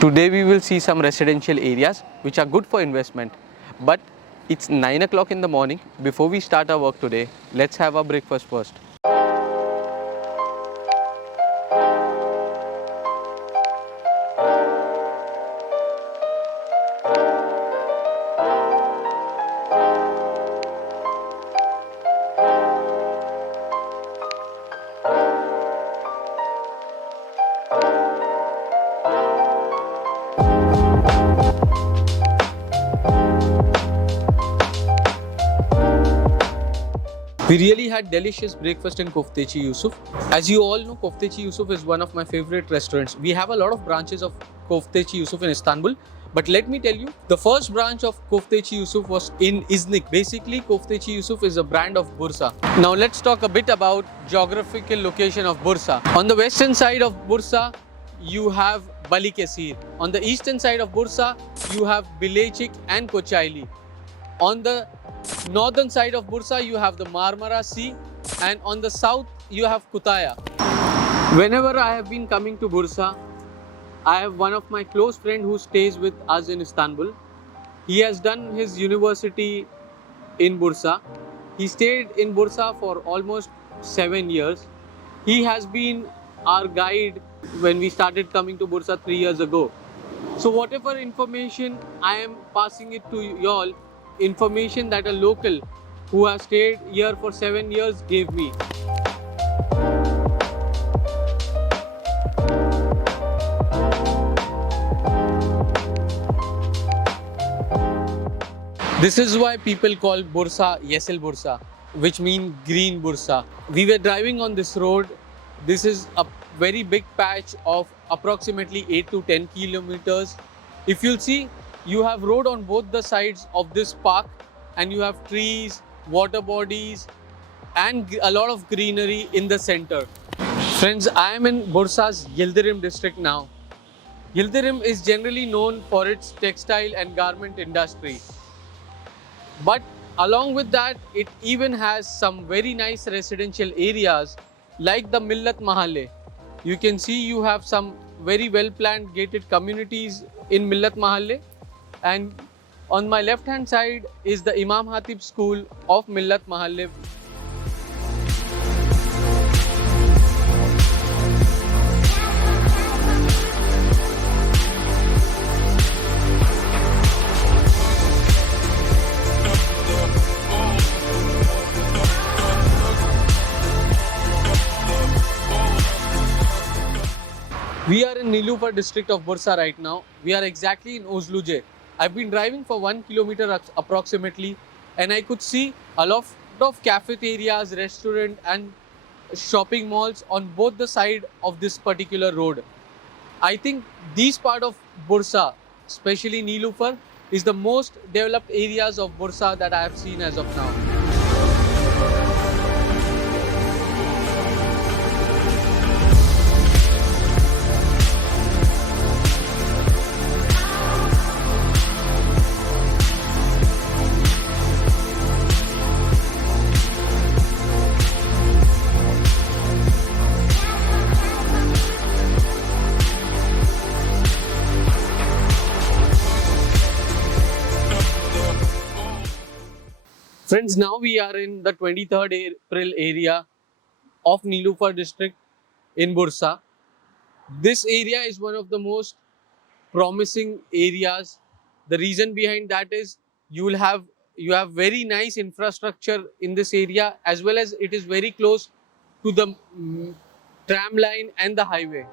Today we will see some residential areas which are good for investment. But it's 9 o'clock in the morning. Before we start our work today, let's have our breakfast first. We really had delicious breakfast in Koftechi Yusuf. As you all know, Koftechi Yusuf is one of my favorite restaurants. We have a lot of branches of Koftechi Yusuf in Istanbul. But let me tell you, the first branch of Koftechi Yusuf was in Iznik. Basically, Koftechi Yusuf is a brand of Bursa. Now let's talk a bit about geographical location of Bursa. On the western side of Bursa, you have Balıkesir. On the eastern side of Bursa, you have Bilecik and Kocaeli. On the northern side of Bursa, you have the Marmara Sea, and on the south, you have Kutaya. Whenever I have been coming to Bursa, I have one of my close friends who stays with us in Istanbul. He has done his university in Bursa. He stayed in Bursa for almost 7 years. He has been our guide when we started coming to Bursa 3 years ago. So whatever information I am passing it to you all, information that a local who has stayed here for 7 years gave me. This is why people call Bursa Yeşil Bursa, which means green Bursa. We were driving on this road. This is a very big patch of approximately 8 to 10 kilometers. If you'll see, you have road on both the sides of this park, and you have trees, water bodies, and a lot of greenery in the center. Friends, I am in Bursa's Yildirim district now. Yildirim is generally known for its textile and garment industry. But along with that, it even has some very nice residential areas like the Millat Mahalle. You can see you have some very well planned gated communities in Millat Mahalle. And on my left hand side is the Imam Hatib school of Millat Mahalle. We are in Nilufar district of Bursa right now. We are exactly in Ozluce. I've been driving for 1 kilometer approximately, and I could see a lot of cafeterias, restaurants and shopping malls on both the side of this particular road. I think this part of Bursa, especially Nilufar, is the most developed areas of Bursa that I have seen as of now. Friends, now we are in the 23rd April area of Nilufar district in Bursa. This area is one of the most promising areas. The reason behind that is you have very nice infrastructure in this area, as well as it is very close to the tram line and the highway.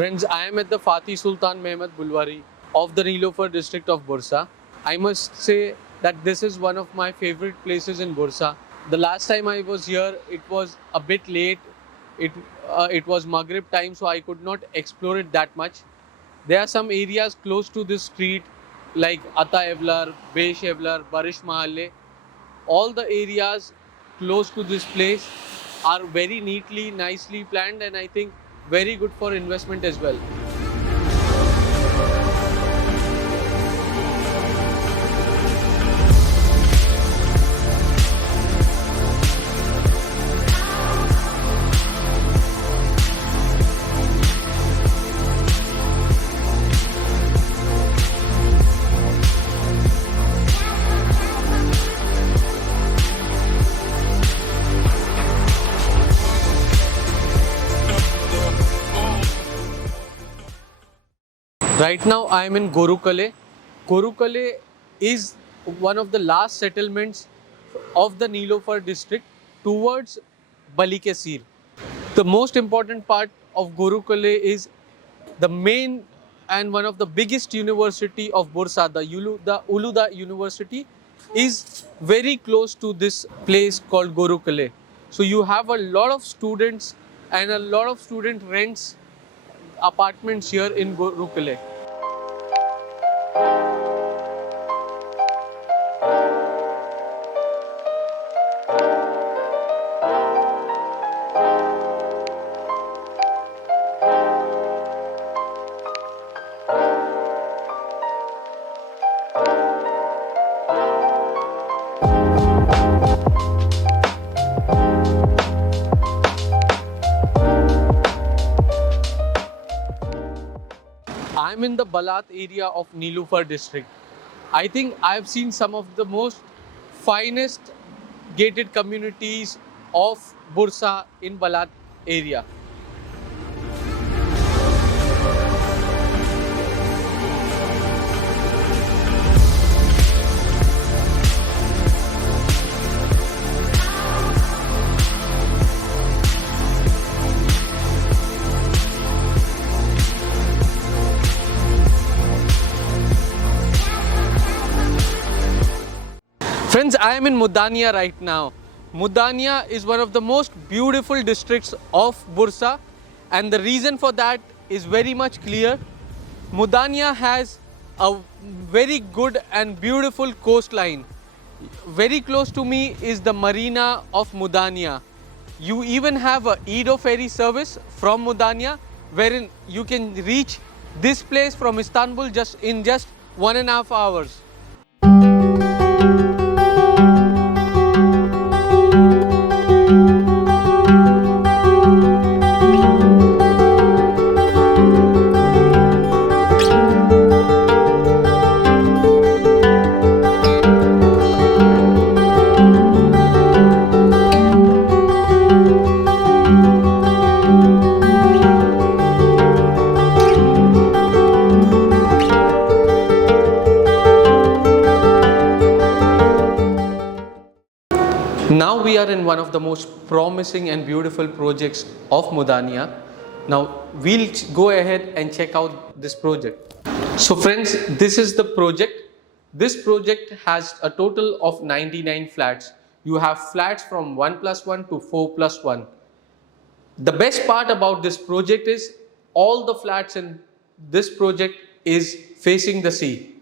Friends, I am at the Fatih Sultan Mehmed Bulwari of the Nilufar district of Bursa. I must say that this is one of my favorite places in Bursa. The last time I was here, it was a bit late. It was Maghrib time, so I could not explore it that much. There are some areas close to this street like Ata Evlar, Besh Evlar, Barish Mahalle. All the areas close to this place are very neatly, nicely planned, and I think very good for investment as well. Right now I am in Gorukale. Gorukale is one of the last settlements of the Nilofar district towards Balikesir. The most important part of Gorukale is the main and one of the biggest university of Bursa, the Uluda University, is very close to this place called Gorukale. So you have a lot of students and a lot of student rents apartments here in Gorukale. I'm in the Balat area of Nilufar district. I think I've seen some of the most finest gated communities of Bursa in Balat area. Friends, I am in Mudanya right now. Mudanya is one of the most beautiful districts of Bursa, and the reason for that is very much clear. Mudanya has a very good and beautiful coastline. Very close to me is the marina of Mudanya. You even have a Edo ferry service from Mudanya, wherein you can reach this place from Istanbul in just 1.5 hours. Now we are in one of the most promising and beautiful projects of Mudanya. Now we'll go ahead and check out this project. So friends, this is the project. This project has a total of 99 flats. You have flats from 1+1 to 4+1. The best part about this project is all the flats in this project is facing the sea.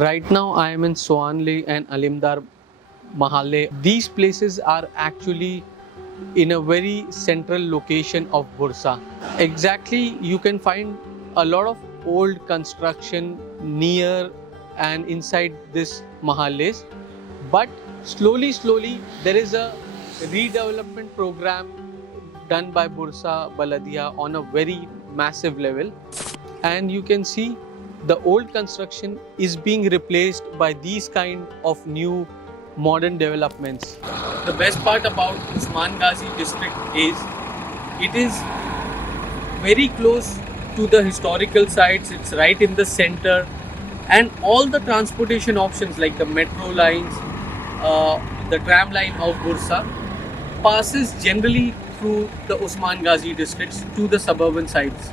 Right now I am in Swanli and Alimdar Mahalle. These places are actually in a very central location of Bursa. Exactly, you can find a lot of old construction near and inside this mahalles, but slowly there is a redevelopment program done by Bursa Baladia on a very massive level, and you can see the old construction is being replaced by these kind of new modern developments. The best part about Usman Ghazi district is it is very close to the historical sites. It's right in the center, and all the transportation options like the metro lines, the tram line of Bursa passes generally through the Usman Ghazi districts to the suburban sites.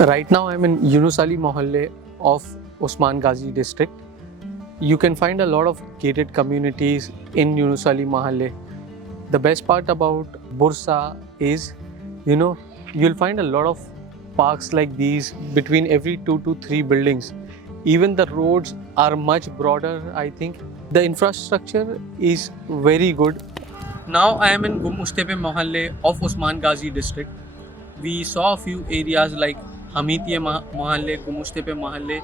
Right now I'm in Yunus Ali Mohalle of Usman Ghazi district. You can find a lot of gated communities in Yunus Ali Mohalle. The best part about Bursa is, you'll find a lot of parks like these between every 2 to 3 buildings. Even the roads are much broader, I think. The infrastructure is very good. Now I am in Gumustepe Mohalle of Usman Ghazi district. We saw a few areas like Hamitiye Mohalle, Gumustepe Mohalle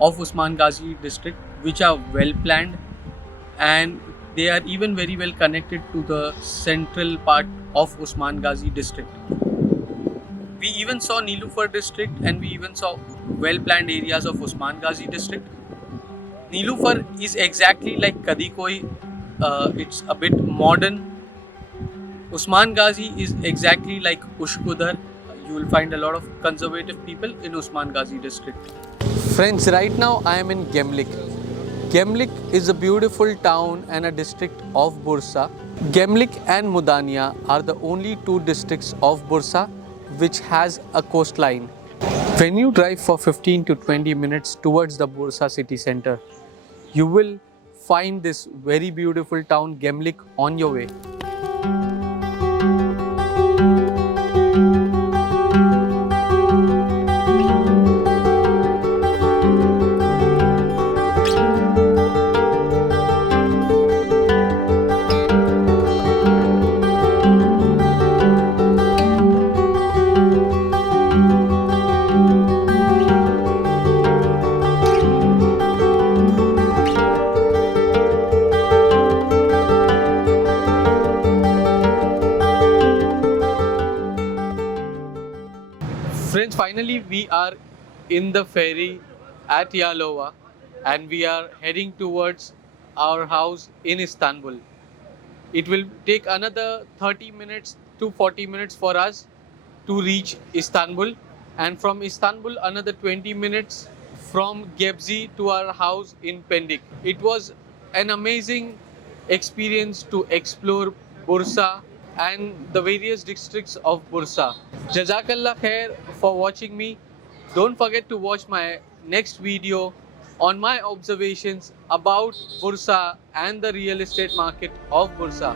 of Usman Ghazi district, which are well planned, and they are even very well connected to the central part of Usman Ghazi district. We even saw Nilufar district, and we even saw well planned areas of Usman Ghazi district. Nilufar is exactly like Kadikoi, it's a bit modern. Usman Ghazi is exactly like Ushkudar. You will find a lot of conservative people in Usman Ghazi district. Friends, right now I am in Gemlik. Gemlik is a beautiful town and a district of Bursa. Gemlik and Mudania are the only 2 districts of Bursa which has a coastline. When you drive for 15 to 20 minutes towards the Bursa city center, you will find this very beautiful town Gemlik on your way. Friends, finally we are in the ferry at Yalova, and we are heading towards our house in Istanbul. It will take another 30 minutes to 40 minutes for us to reach Istanbul, and from Istanbul another 20 minutes from Gebze to our house in Pendik. It was an amazing experience to explore Bursa and the various districts of Bursa. Jazakallah khair for watching me. Don't forget to watch my next video on my observations about Bursa and the real estate market of Bursa.